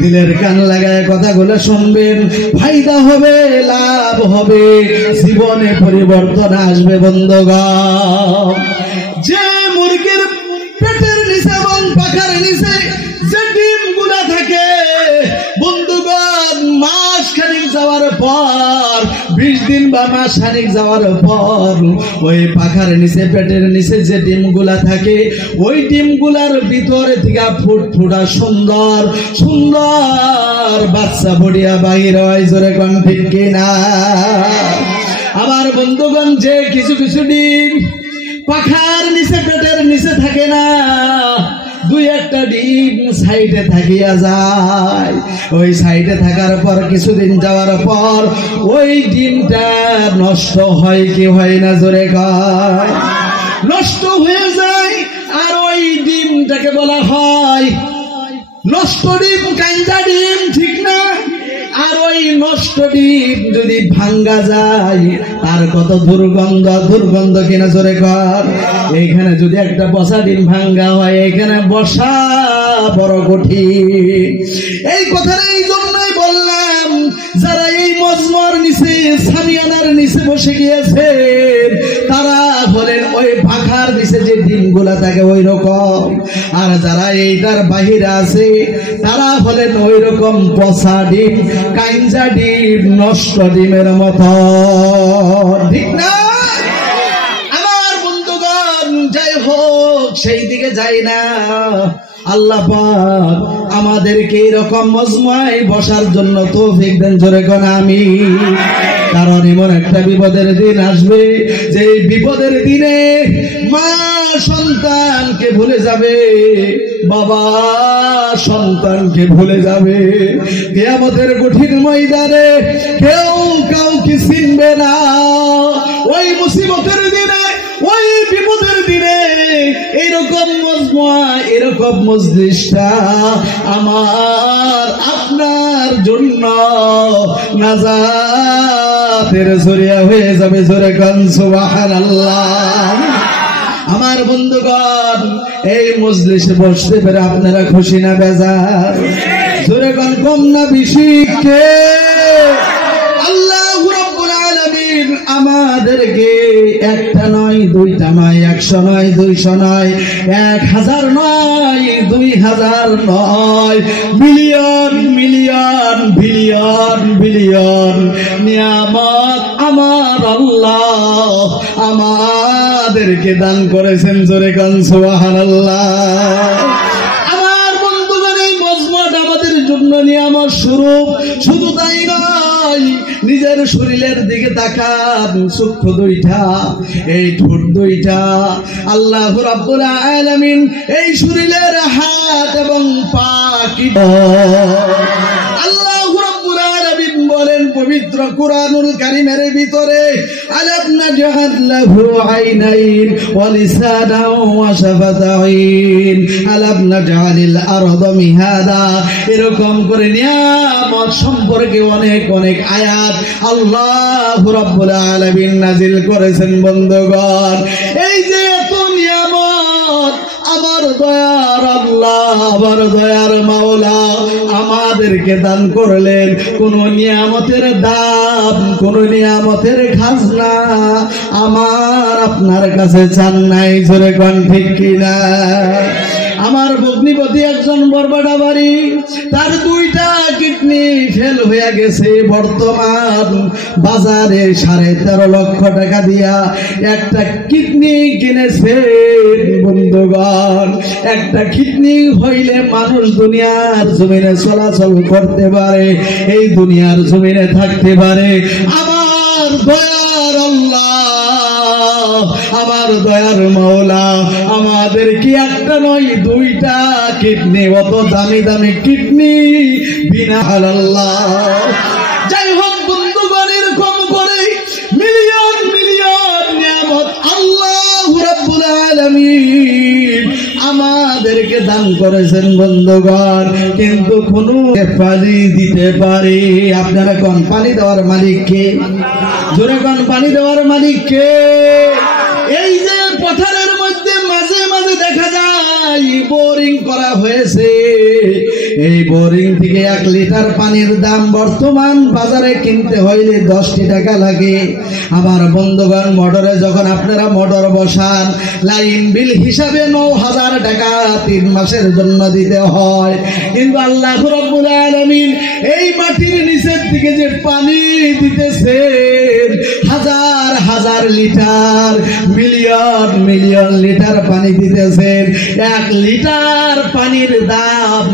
দিলের কান লাগায় কথাগুলো শুনবেন, ফায়দা হবে, লাভ হবে, জীবনে পরিবর্তন আসবে। বন্ধুগণ, যে মুরগির পেটের নিচে এবং পাখার নিচে যে ডিমগুলো থাকে, বন্ধুগণ, মাস খানিক যাওয়ার পর, 20 দিন বা মাস খানিক যাওয়ার পর, ওই পাখার নিচে পেটের নিচে যে ডিমগুলা থাকে, ওই ডিমগুলার ভিতরে থেকে ফুটফুটা সুন্দর সুন্দর বাচ্চা বড়িয়া বাহির হয়। জোরে কোন ঠিক কিনা? আমার বন্ধুগণ, যে কিছু কিছু ডিম পাখার নিচে পেটের নিচে থাকে না, দুই একটা ডিম সাইডে থাকিয়া যায়। ওই সাইডে থাকার পর কিছুদিন যাওয়ার পর ওই ডিমটা নষ্ট হয় কি হয় না? জোরে কয়। নষ্ট হয়ে যায়। আর ওই ডিমটাকে বলা হয় নষ্ট ডিম, কাঞ্জা ডিম, ঠিক না? আর ওই নষ্ট ডিম যদি ভাঙ্গা যায় তার কত দুর্গন্ধ, দুর্গন্ধ কিনা? জোরে কর। এইখানে যদি একটা বসা ডিম ভাঙ্গা হয়, এখানে বসা বড় কঠিন। এই কথাটা এই জন্যই বললাম, যারা এই মজমার নিচে, সামিয়ানার নিচে বসে গিয়েছে, তারা হলেন ওই পাখার নিচে যে ডিমগুলা থাকে ওই রকম। আর যারা এইটার বাহিরে আছে, তারা হলেন ওই রকম পচা ডিম, কাঞ্জা ডিম, নষ্ট ডিমের মতো, ঠিক না? আমার বন্ধুগণ, যাই হোক, সেই দিকে যাই না। আল্লাহ পাক আমাদেরকে এরকম মজমায় বসার জন্য তৌফিক দেন। জোরে কোন আমিন। কারণ এমন একটা বিপদের দিন আসবে, যে বিপদের দিনে মা সন্তানকে ভুলে যাবে, বাবা সন্তানকে ভুলে যাবে। কিয়ামতের কঠিন ময়দানে কেউ কাউকে চিনবে না। ওই মুসিবতের দিনে, ওই বিপদের দিনে এরকম মজমা, এরকম মজলিসটা আমার আপনার জন্য নাজাতের জরিয়া হয়ে যাবে। জোরে কান সুবহানাল্লাহ। আমার বন্ধুগণ, এই মজলিসে বসতে পেরে আপনারা খুশি না বেজার? জোরে কান কম না বেশি? কে? আল্লাহু রাব্বুল আলামিন আমাদেরকে একটা নয়, দুইটা নয়, 100 নয়, 200 নয়, 1000 নয়, 2000 নয়, মিলিয়ন মিলিয়ন, বিলিয়ন বিলিয়ন নিয়ামত আমার আল্লাহ আমাদেরকে দান করেছেন। জোরে কান সুবহানাল্লাহ। আমার বন্ধুগণ, এই মজমাটা আমাদের জন্য নিয়ামত স্বরূপ। শুধু তাই নয়, নিজের শরীরের দিকে তাকান, চক্ষু দুইটা, এই ঠোঁট দুইটা, আল্লাহ রাব্বুল আলামিন এই শরীরের হাত এবং পা কি আল্লাহ রাব্বুল আলামিন বলেন পবিত্র কুরআনুল কারীমের ভিতরে, আলাম নাজআল লাহু আইনাইন ওয়া লিসানাও ওয়া শাফাতাইন, আলাম নাজআলিল আরদা মিহাদা। এরকম করে নিয়ামত সম্পর্কে অনেক অনেক আয়াত আল্লাহ রাব্বুল আলামিন নাজিল করেছেন। বন্ধুগণ, এই যে এত নিয়ামত আমার দয়ার আল্লাহ, আমার দয়ার মাওলা আমাদেরকে দান করলেন, কোন নিয়ামতের দাম, কোন নিয়ামতের খাজনা আমার আপনার কাছে চান নাই। জোরে কোন ঠিক কিনা? আমার ভগ্নিপতি একজন বরবাডা বাড়ি, তার 2টা কিডনি ফেল হয়ে গেছে। বর্তমান বাজারে 13.5 লক্ষ টাকা দিয়া একটা কিডনি কিনেছে। বন্ধুগণ, একটা কিডনি হইলে মানুষ দুনিয়ার জমিনে চলাচল করতে পারে, এই দুনিয়ার জমিনে থাকতে পারে। আমার দয়ার আল্লাহ, আমার দয়ার মাওলা আমাদের কি একটা নয়, 2টা কিডনি, অত দামি দামি কিডনি বিনা আল্লাহ। যাই হোক বন্ধুগণ, এরকম করে মিলিয়ন মিলিয়ন নিয়ামত আল্লাহ রাব্বুল আলামিন আমাদেরকে দান করেছেন। বন্ধুগণ, কিন্তু কোন পানি দিতে পারে? আপনারা কোন পানি দেওয়ার মালিক কে? জোরে কোন পানি দেওয়ার মালিক কে? এই যে পথারের মধ্যে মাঝে মাঝে দেখা যায় বোরিং করা হয়েছে, এই বোরিং থেকে 1 লিটার পানির দাম বর্তমান বাজারে কিনতে হইলে 10 টাকা লাগে। আবার বন্ধুগণ, মোটরে যখন আপনারা মোটর বসান, লাইন বিল হিসাবে 9000 টাকা 3 মাসের জন্য দিতে হয়। কিন্তু আল্লাহ রাব্বুল আলামিন এই মাটির নিচের দিকে যে পানি দিতেছেন, হাজার হাজার লিটার, মিলিয়ন মিলিয়ন লিটার পানি দিতেছেন, 1 লিটার পানির দাম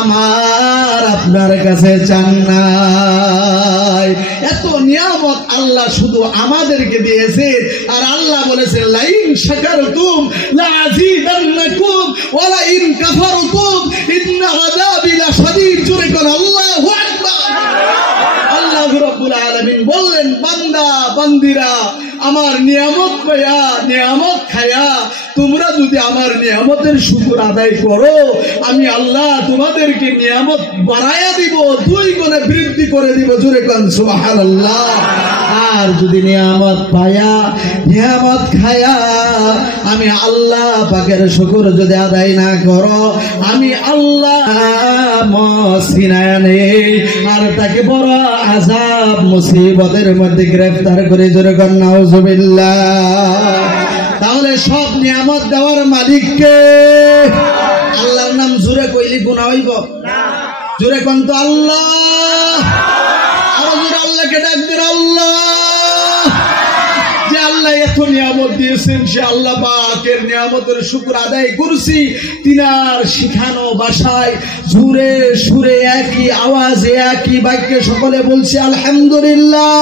আমার আপনার কাছে চান নাই। এত নিয়ামত আল্লাহ শুধু আমাদেরকে দিয়েছে। আর আল্লাহ বলেছে, লাইন শাকারতুম লাযীদান্নাকুম ওয়া লাইন কাফারতুম ইন্না আযাবি লাশাদীদ। জোরে কোন আল্লাহু আকবার। আল্লাহ রাব্বুল আলামিন বললেন, বান্দা বান্দিরা, আমার নিয়ামত পায়া, নিয়ামত খায়া তোমরা যদি আমার নিয়ামতের শুকর আদায় করো, আমি আল্লাহ তোমাদেরকে নিয়ামত বাড়ায়া দিব, 2 গুণে বৃদ্ধি করে দিব। জোরে কোন সুবহানাল্লাহ। আর যদি নিয়ামত পায়া, নিয়ামত খায়া আমি আল্লাহ পাকের শুকর যদি আদায় না করো, আমি আল্লাহ মসিনায় নেই আর তাকে বড় আযাব মুসিবতের মধ্যে গ্রেফতার করে। জোরে কোন নাউজুবিল্লাহ। তাহলে সব নিয়ামত দেওয়ার মালিক কে? আল্লাহর নাম জোরে কইলি গুনাহ হইব না? জোরে কোন তো আল্লাহ। আর জোরে আল্লাহকে ডাক দিন, আল্লাহ। যে আল্লাহ এত নিয়ামত দিয়েছেন, সে আল্লাহ পাকের নিয়ামতের শুকর আদায় করছি। তিনার শিখানো ভাষায় জোরে সুরে একই আওয়াজে একই বাক্যে সকলে বলছে আলহামদুলিল্লাহ।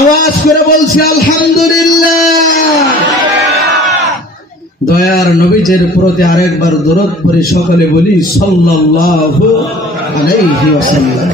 আওয়াজ করে বলছে আলহামদুলিল্লাহ। দয়ার নবীজির প্রতি আরেকবার দরুদ পড়ি সকলে বলি সাল্লাল্লাহু আলাইহি ওয়াসাল্লাম।